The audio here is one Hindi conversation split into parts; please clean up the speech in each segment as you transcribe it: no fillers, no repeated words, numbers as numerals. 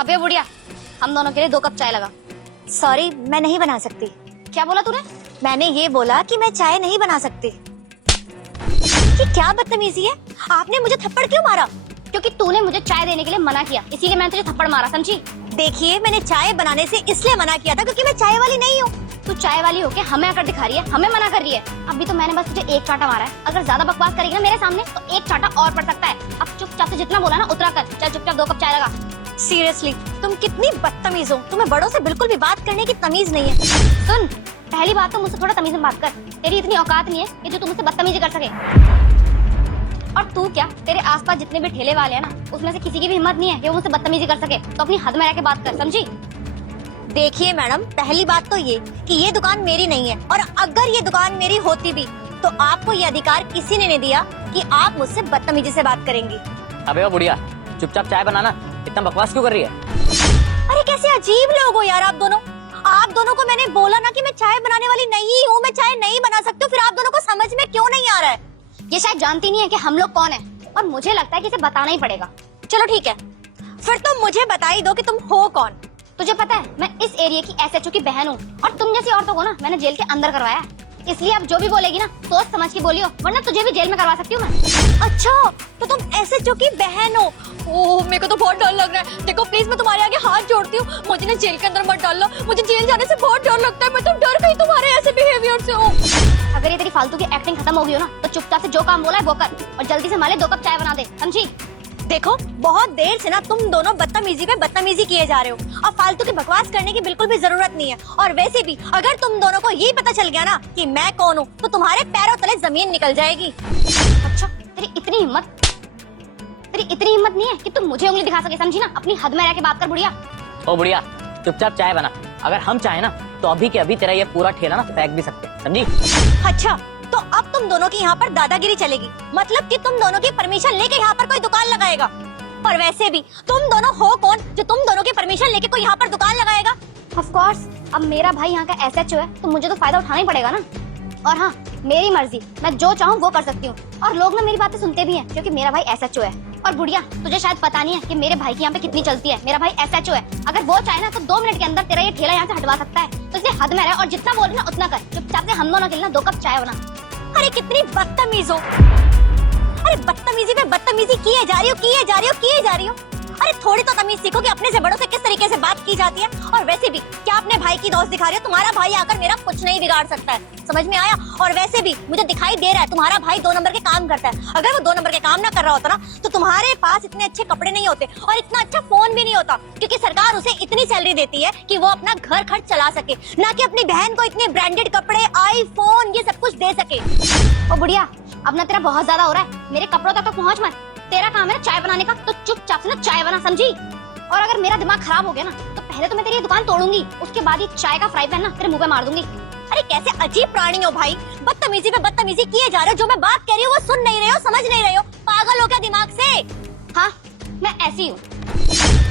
अबे बुढ़िया, हम दोनों के लिए 2 कप चाय लगा। सॉरी, मैं नहीं बना सकती। क्या बोला तूने? मैंने ये बोला कि मैं चाय नहीं बना सकती। ये क्या बदतमीजी है? आपने मुझे थप्पड़ क्यों मारा? क्योंकि तूने मुझे चाय देने के लिए मना किया, इसीलिए मैंने तुझे थप्पड़ मारा, समझी? देखिए, मैंने चाय बनाने से इसलिए मना किया था क्योंकि मैं चाय वाली नहीं हूँ। तू चाय वाली होके हमें आकर दिखा रही है, हमें मना कर रही है। अभी तो मैंने बस तुझे 1 चाटा मारा है, अगर ज्यादा बकवास करेगी ना मेरे सामने तो 1 चाटा और पड़ सकता है। अब चुपचाप से जितना बोला ना उतना कर। चल चुपचाप 2 कप चाय लगा। सीरियसली, तुम कितनी बदतमीज हो। तुम्हें बड़ों से बिल्कुल भी बात करने की तमीज नहीं है। सुन, पहली बात तो मुझसे थोड़ा तमीज में बात कर। तेरी इतनी औकात नहीं है कि जो तू मुझसे बदतमीजी कर सके। और तू क्या, तेरे आसपास जितने भी ठेले वाले हैं ना, उसमें से किसी की भी हिम्मत नहीं है कि वो मुझसे बदतमीजी कर सके। तो अपनी हद में रह के बात कर, समझी? देखिए मैडम, पहली बात तो ये कि ये दुकान मेरी नहीं है, और अगर ये दुकान मेरी होती भी तो आपको ये अधिकार किसी ने नहीं दिया कि आप मुझसे बदतमीजी से बात करेंगी। अबे ओ बुढ़िया, चुपचाप चाय बनाना। इतना बकवास क्यों कर रही है? अरे कैसे अजीब लोग हो यार आप दोनों। आप दोनों को मैंने बोला ना कि मैं चाय बनाने वाली नहीं हूँ, मैं चाय नहीं बना सकती हूँ, फिर आप दोनों को समझ में क्यों नहीं आ रहा है? ये शायद जानती नहीं है कि हम लोग कौन है, और मुझे लगता है कि इसे बताना ही पड़ेगा। चलो ठीक है, फिर तुम मुझे बता ही दो कि तुम हो कौन। तुझे पता है, मैं इस एरिया की एसएचओ की बहन हूँ, और तुम जैसी औरतों को ना मैंने जेल के अंदर करवाया है। इसलिए अब जो भी बोलेगी ना सोच समझ के बोलियो, वरना तुझे भी जेल में करवा सकती हूँ मैं। अच्छा, तो तुम एसएचओ की बहन हो। ओह, मेरे को तो बहुत डर लग रहा है। देखो प्लीज, मैं तुम्हारे आगे हाथ जोड़ती हूँ, मुझे ना जेल के अंदर मत डालो। मुझे जेल जाने से बहुत डर लगता है। मैं तो डर गई तुम्हारे ऐसे बिहेवियर से। हो, अगर ये तेरी फालतू की एक्टिंग खत्म हो गई हो ना, तो चुपचाप से जो काम बोला है वो कर, और जल्दी से हमारे 2 कप चाय बना दे, समझी? देखो बहुत देर से ना तुम दोनों बदतमीजी पे बदतमीजी किए जा रहे हो। अब फालतू की बकवास करने की बिल्कुल भी जरूरत नहीं है। और वैसे भी अगर तुम दोनों को ये पता चल गया ना कि मैं कौन हूँ, तो तुम्हारे पैरों तले जमीन निकल जाएगी। अच्छा, तेरी इतनी हिम्मत नहीं है कि तुम मुझे उंगली दिखा सके, समझी ना? अपनी हद में रह के बात कर बुढ़िया। ओ बुढ़िया, चुपचाप चाय बना। अगर हम चाहे ना तो अभी के अभी तेरा ये पूरा ठेला ना फेंक भी सकते, समझी? अच्छा, तो अब तुम दोनों की यहाँ पर दादागिरी चलेगी, मतलब कि तुम दोनों की परमिशन लेके यहाँ पर कोई दुकान लगाएगा। और वैसे भी तुम दोनों हो कौन जो तुम दोनों की परमिशन लेके कोई यहाँ पर दुकान लगाएगा? ऑफ कोर्स, अब मेरा भाई यहाँ का एसएचओ है तो मुझे तो फायदा उठाना ही पड़ेगा ना। और हाँ, मेरी मर्जी, मैं जो चाहूँ वो कर सकती हूँ, और लोग ना मेरी बातें सुनते भी हैं क्योंकि मेरा भाई एसएचओ है। और बुढ़िया, तुझे शायद पता नहीं है कि मेरे भाई की यहाँ पे कितनी चलती है। मेरा भाई एसएचओ है, अगर वो चाहे ना तो 2 मिनट के अंदर तेरा ये ठेला यहाँ से हटवा सकता है। तो इसलिए हद में रह, और जितना बोल रही ना उतना कर। चुपचाप से हम दोनों के लिए 2 कप चाय बना। अरे कितनी बदतमीज हो। अरे बदतमीजी पे बदतमीजी किए जा रही हो। अरे थोड़ी तो तमीज सीखो कि अपने से बड़ों से किस तरीके से बात की जाती है। और वैसे भी क्या अपने भाई की दोस्त दिखा रही हो? तुम्हारा भाई आकर मेरा कुछ नहीं बिगाड़ सकता है, समझ में आया? और वैसे भी मुझे दिखाई दे रहा है तुम्हारा भाई 2 नंबर के काम करता है। अगर वो 2 नंबर के काम ना कर रहा होता ना, तो तुम्हारे पास इतने अच्छे कपड़े नहीं होते और इतना अच्छा फोन भी नहीं होता, क्योंकि सरकार उसे इतनी सैलरी देती है कि वो अपना घर खर्च चला सके, ना कि अपनी बहन को इतने ब्रांडेड कपड़े, आईफोन, ये सब कुछ दे सके। ओ बुढ़िया, अब ना तेरा बहुत ज्यादा हो रहा है, मेरे कपड़ों तक तो पहुँच मत। तेरा काम है चाय बनाने का, तो चुपचाप से ना चाय बना, समझी? और अगर मेरा दिमाग खराब हो गया ना, तो पहले तो मैं तेरी दुकान तोड़ूंगी, उसके बाद ये चाय का फ्राई पैन ना तेरे मुंह पे मार दूंगी। अरे कैसे अजीब प्राणी हो भाई, बदतमीजी पे बदतमीजी किए जा रहे हो। जो मैं बात कर रही हूँ वो सुन नहीं रहे हो, समझ नहीं रहे हो, पागल हो क्या दिमाग से? हाँ, मैं ऐसी हूँ।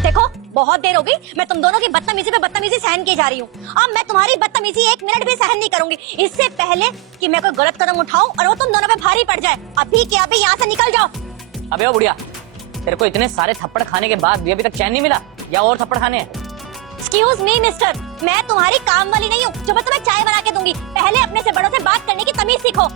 देखो बहुत देर हो गई, मैं तुम दोनों की बदतमीजी पे बदतमीजी सहन की जा रही हूँ। अब मैं तुम्हारी बदतमीजी 1 मिनट भी सहन नहीं करूंगी, इससे पहले कि मैं कोई गलत कदम उठाऊं और वो तुम दोनों पे भारी पड़ जाए। अभी के अभी यहाँ से निकल जाओ। अबे ओ बुढ़िया, तेरे को इतने सारे थप्पड़ खाने के बाद भी अभी तक चैन नहीं मिला, या और थप्पड़ खाने हैं? एक्सक्यूज मी मिस्टर, मैं तुम्हारी काम वाली नहीं हूँ जो मैं तुम्हें चाय बना के दूंगी। पहले अपने से बड़ों से बात करने की तमीज सीखो।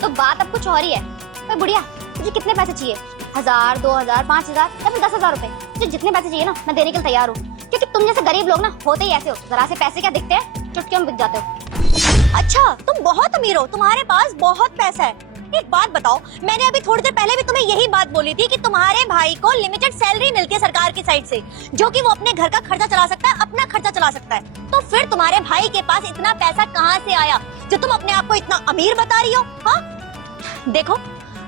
तो बात अब कुछ और ही है। तो बुढ़िया, तुझे कितने पैसे चाहिए? 1000, 2000, 5000 या फिर 10,000 रुपए? तुझे जितने पैसे चाहिए ना मैं देने के लिए तैयार हूँ, क्योंकि तुम जैसे गरीब लोग ना होते ही ऐसे हो, जरा से पैसे क्या दिखते हैं, चुटकियों में बिक जाते हो। अच्छा, तुम बहुत अमीर हो, तुम्हारे पास बहुत पैसा है। एक बात बताओ, मैंने अभी थोड़ी देर पहले भी तुम्हें यही बात बोली थी कि तुम्हारे भाई को लिमिटेड सैलरी मिलती है सरकार की साइड से, जो कि वो अपने घर का खर्चा चला सकता है, अपना खर्चा चला सकता है। तो फिर तुम्हारे भाई के पास इतना पैसा कहाँ से आया जो तुम अपने आप को इतना अमीर बता रही हो? हाँ देखो,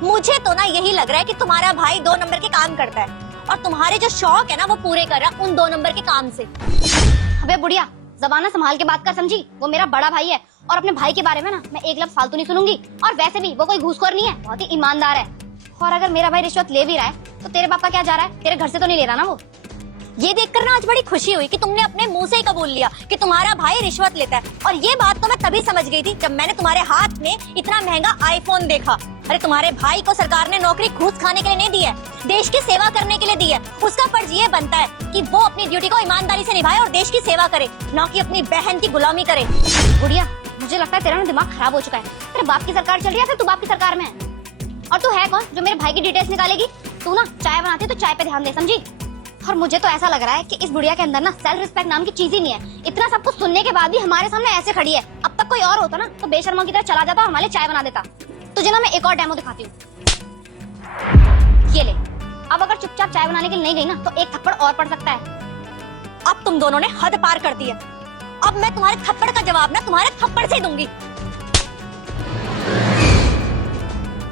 मुझे तो ना यही लग रहा है कि तुम्हारा भाई 2 नंबर के काम करता है, और तुम्हारे जो शौक है ना वो पूरे कर रहा है उन 2 नंबर के काम से। अबे बुढ़िया, ज़बान संभाल के बात कर, समझी? वो मेरा बड़ा भाई है, और अपने भाई के बारे में ना मैं एक लफ्ज़ फालतू नहीं सुनूंगी। और वैसे भी वो कोई घूसखोर नहीं है, बहुत ही ईमानदार है। और अगर मेरा भाई रिश्वत ले भी रहा है तो तेरे पापा क्या जा रहा है, तेरे घर से तो नहीं ले रहा ना वो? ये देखकर ना आज बड़ी खुशी हुई कि तुमने अपने मुंह से ही कबूल लिया कि तुम्हारा भाई रिश्वत लेता है। और ये बात तो मैं तभी समझ गई थी जब मैंने तुम्हारे हाथ में इतना महंगा आईफोन देखा। अरे तुम्हारे भाई को सरकार ने नौकरी घूस खाने के लिए नहीं दी है, देश की सेवा करने के लिए दी है। उसका फर्ज ये बनता है कि वो अपनी ड्यूटी को ईमानदारी से निभाए और देश की सेवा करे, ना कि अपनी बहन की गुलामी करे। गुड़िया, मुझे लगता है तेरा ना दिमाग खराब हो चुका है। तेरे बाप की सरकार चल रही है, फिर तू बाप की सरकार में है। और तू है कौन जो मेरे भाई की डिटेल्स निकालेगी? तू ना चाय बनाती है तो चाय पे ध्यान दे, समझी? और मुझे तो ऐसा लग रहा है कि इस बुढ़िया के अंदर ना सेल्फ रिस्पेक्ट नाम की चीज ही नहीं है। इतना सब कुछ सुनने के बाद भी हमारे सामने ऐसे खड़ी है। अब तक कोई और होता ना तो बेशर्मों की तरह चला जाता और हमारे लिए चाय बना देता। तुझे ना मैं एक और डेमो दिखाती हूँ, ये ले। अब अगर चुपचाप चाय बनाने के लिए नहीं गई ना तो एक थप्पड़ और पड़ सकता है। अब तुम दोनों ने हद पार कर दी है। अब मैं तुम्हारे थप्पड़ का जवाब ना तुम्हारे थप्पड़ से दूंगी।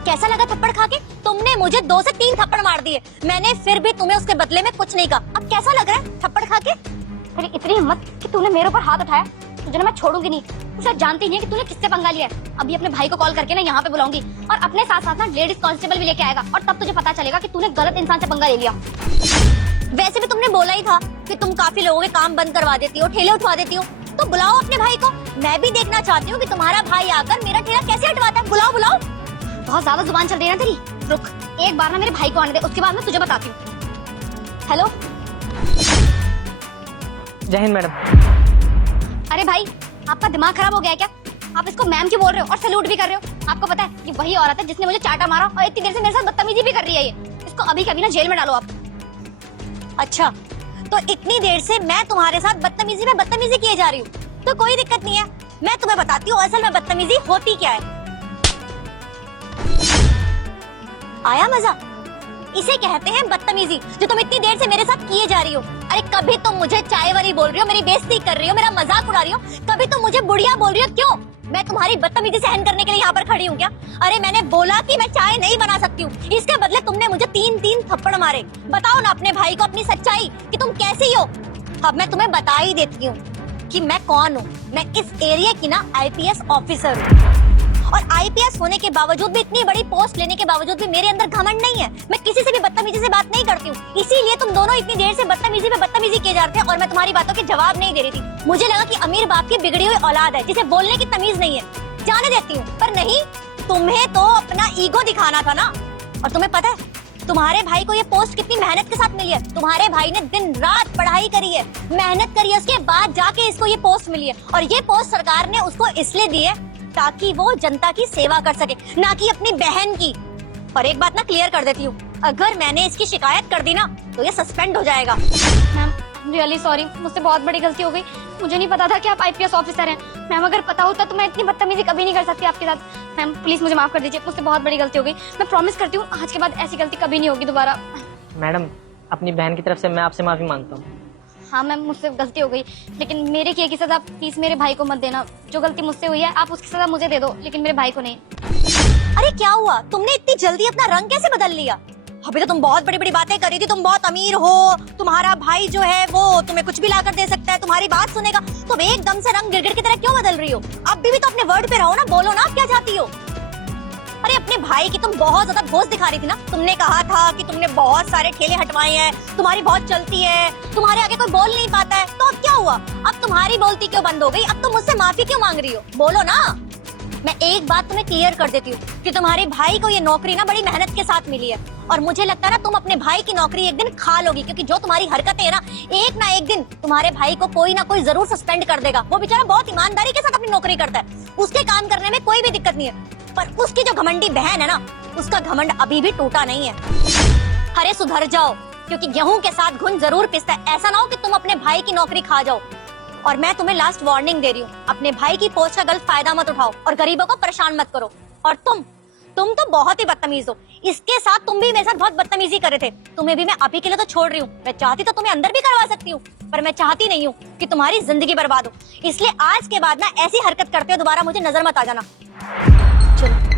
कैसा लगा थप्पड़ खा के? तुमने मुझे 2 से 3 थप्पड़ मार दिए, मैंने फिर भी तुम्हें उसके बदले में कुछ नहीं कहा। अब कैसा लग रहा है थप्पड़ खा के? तेरी इतनी हिम्मत कि तूने मेरे ऊपर हाथ उठाया, तुझे ना मैं छोड़ूंगी नहीं। तू शायद जानती नहीं है कि तूने किससे पंगा लिया है। अभी अपने भाई को कॉल करके ना यहाँ पे बुलाऊंगी और अपने साथ साथ ना लेडीज कांस्टेबल भी लेके आएगा और तब तुझे पता चलेगा कि तूने गलत इंसान से पंगा ले लिया। वैसे भी तुमने बोला ही था कि तुम काफी लोगों के काम बंद करवा देती हो, ठेले उठवा देती हो, तो बुलाओ अपने भाई को। मैं भी देखना चाहती हूँ कि तुम्हारा भाई आकर मेरा ठेला कैसे हटवाता है। बुलाओ बुलाओ। बहुत ज्यादा जुबान चल रही है ना तेरी। रुक, एक बार ना मेरे भाई को आने दे, उसके बाद मैं तुझे बताती हूँ। हेलो। जय हिंद मैडम। अरे भाई, आपका दिमाग खराब हो गया है क्या? आप इसको मैम क्यों बोल रहे हो और सैल्यूट भी कर रहे हो? आपको पता है ये वही औरत है जिसने मुझे चाटा मारा और इतनी देर से मेरे साथ बदतमीजी भी कर रही है। ये इसको अभी कभी ना जेल में डालो आप। अच्छा, तो इतनी देर से मैं तुम्हारे साथ बदतमीजी में बदतमीजी किए जा रही हूँ, तो कोई दिक्कत नहीं है। मैं तुम्हें बताती हूँ असल में बदतमीजी होती क्या है। आया मजा? इसे कहते हैं बदतमीजी, जो तुम इतनी देर से मेरे साथ किए जा रही हो। अरे कभी तुम मुझे चाय वाली बोल रही हो, मेरी बेइज्जती कर रही हो, मेरा मजाक उड़ा रही हो, कभी तुम मुझे बुढ़िया बोल रही हो। क्यों? मैं तुम्हारी बदतमीजी सहन करने के लिए यहाँ पर खड़ी हूँ क्या? अरे मैंने बोला कि मैं चाय नहीं बना सकती हूँ, इसके बदले तुमने मुझे 3-3 थप्पड़ मारे। बताओ ना अपने भाई को अपनी सच्चाई कि तुम कैसी हो। अब मैं तुम्हें बता ही देती हूँ कि मैं कौन हूँ। मैं इस एरिया की ना IPS ऑफिसर हूँ, और IPS होने के बावजूद भी, इतनी बड़ी पोस्ट लेने के बावजूद भी मेरे अंदर घमंड नहीं है। मैं किसी से भी बदतमीजी से बात नहीं करती हूँ, इसीलिए तुम दोनों इतनी देर से बदतमीजी पे बदतमीजी किए जा रहे थे और मैं तुम्हारी बातों के जवाब नहीं दे रही थी। मुझे लगा कि अमीर बाप की बिगड़ी हुई औलाद है जिसे बोलने की तमीज नहीं है, जाने देती हूँ। पर नहीं, तुम्हें तो अपना ईगो दिखाना था ना। और तुम्हें पता है तुम्हारे भाई को ये पोस्ट कितनी मेहनत के साथ मिली है? तुम्हारे भाई ने दिन रात पढ़ाई करी है, मेहनत करी है, उसके बाद जाके इसको ये पोस्ट मिली है। और ये पोस्ट सरकार ने उसको इसलिए दी है ताकि वो जनता की सेवा कर सके, ना कि अपनी बहन की। और एक बात ना क्लियर कर देती हूँ, अगर मैंने इसकी शिकायत कर दी ना तो ये सस्पेंड हो जाएगा। मैम रियली सॉरी, मुझसे बहुत बड़ी गलती हो गई। मुझे नहीं पता था कि आप IPS ऑफिसर हैं। मैम अगर पता होता तो मैं इतनी बदतमीजी कभी नहीं कर सकती आपके साथ। मैम प्लीज मुझे माफ कर दीजिए, मुझसे बहुत बड़ी गलती हो गई। मैं प्रॉमिस करती हूँ आज के बाद ऐसी गलती कभी नहीं होगी दोबारा। मैडम, अपनी बहन की तरफ से मैं आपसे माफी मांगता हूँ। हाँ मैम, मुझसे गलती हो गई, लेकिन मेरे किए की सजा प्लीज मेरे भाई को मत देना। जो गलती मुझसे हुई है आप उसकी सजा मुझे दे दो, लेकिन मेरे भाई को नहीं। अरे क्या हुआ? तुमने इतनी जल्दी अपना रंग कैसे बदल लिया? अभी तो तुम बहुत बड़ी बड़ी बातें कर रही थी, तुम बहुत अमीर हो, तुम्हारा भाई जो है वो तुम्हें कुछ भी लाकर दे सकता है, तुम्हारी बात सुनेगा। तुम एकदम से रंग गिरगिट की तरह क्यों बदल रही हो? अब भी तो अपने वर्ड पे रहो ना, बोलो ना आप क्या चाहती हो। अरे अपने भाई की तुम बहुत ज्यादा घोष दिखा रही थी ना। तुमने कहा था कि तुमने बहुत सारे ठेले हटवाए हैं, तुम्हारी बहुत चलती है, तुम्हारे आगे कोई बोल नहीं पाता है। तो अब क्या हुआ? अब तुम्हारी बोलती क्यों बंद हो गई? अब तुम मुझसे माफी क्यों मांग रही हो? बोलो ना। मैं एक बात तुम्हें क्लियर कर देती हूँ कि तुम्हारे भाई को ये नौकरी ना बड़ी मेहनत के साथ मिली है, और मुझे लगता है ना तुम अपने भाई की नौकरी एक दिन खा लोगी, क्योंकि जो तुम्हारी हरकतें है ना एक दिन तुम्हारे भाई को कोई ना कोई जरूर सस्पेंड कर देगा। वो बेचारा बहुत ईमानदारी के साथ अपनी नौकरी करता है, उसके काम करने में कोई भी दिक्कत नहीं है, पर उसकी जो घमंडी बहन है ना, उसका घमंड अभी भी टूटा नहीं है। अरे सुधर जाओ, क्योंकि गेहूं के साथ घुन जरूर पिसता है। ऐसा ना हो कि तुम अपने भाई की नौकरी खा जाओ। और मैं तुम्हें लास्ट वार्निंग दे रही हूँ, अपने भाई की पोस्ट का गलत फायदा मत उठाओ और गरीबों को परेशान मत करो। और तुम तो बहुत ही बदतमीज हो। इसके साथ तुम भी मेरे साथ बहुत बदतमीजी कर रहे थे, तुम्हें भी मैं अभी के लिए तो छोड़ रही हूँ। मैं चाहती तो तुम्हें अंदर भी करवा सकती हूँ, पर मैं चाहती नहीं हूँ कि तुम्हारी जिंदगी बर्बाद हो। इसलिए आज के बाद ना ऐसी हरकत करते हो दोबारा मुझे नजर मत आ जाना। चलो।